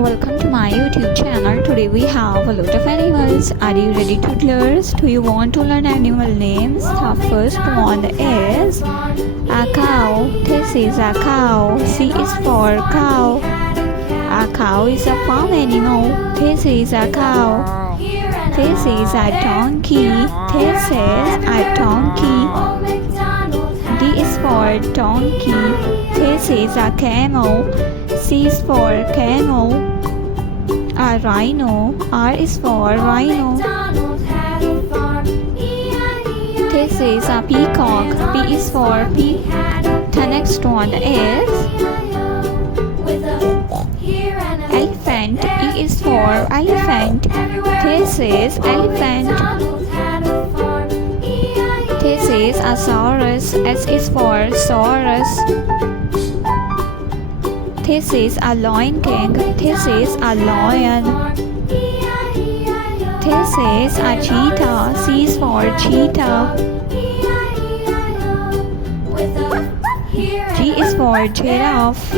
Welcome to my YouTube channel. Today we have a lot of animals. Are you ready, toddlers? Do you want to learn animal names? The first one is a cow. This is a cow. C is for cow. A cow is a farm animal. This is a cow. This is a donkey. This is a donkey. D is for donkey. This is a camel. C is for camel. A rhino. R is for rhino. This is a peacock. P is for pig. The next one is elephant. E is for elephant. This is elephant. This is a saurus. S is for saurus. This is a lion king. This is a lion. This is a cheetah. C is for cheetah. G is for giraffe.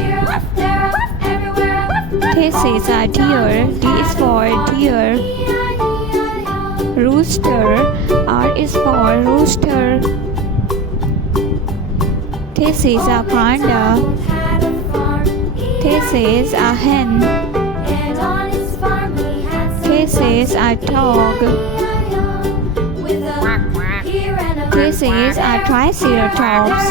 This is a deer. D is for deer. Rooster. R is for rooster. This is a panda. This is a hen. This is a dog. This is a triceratops.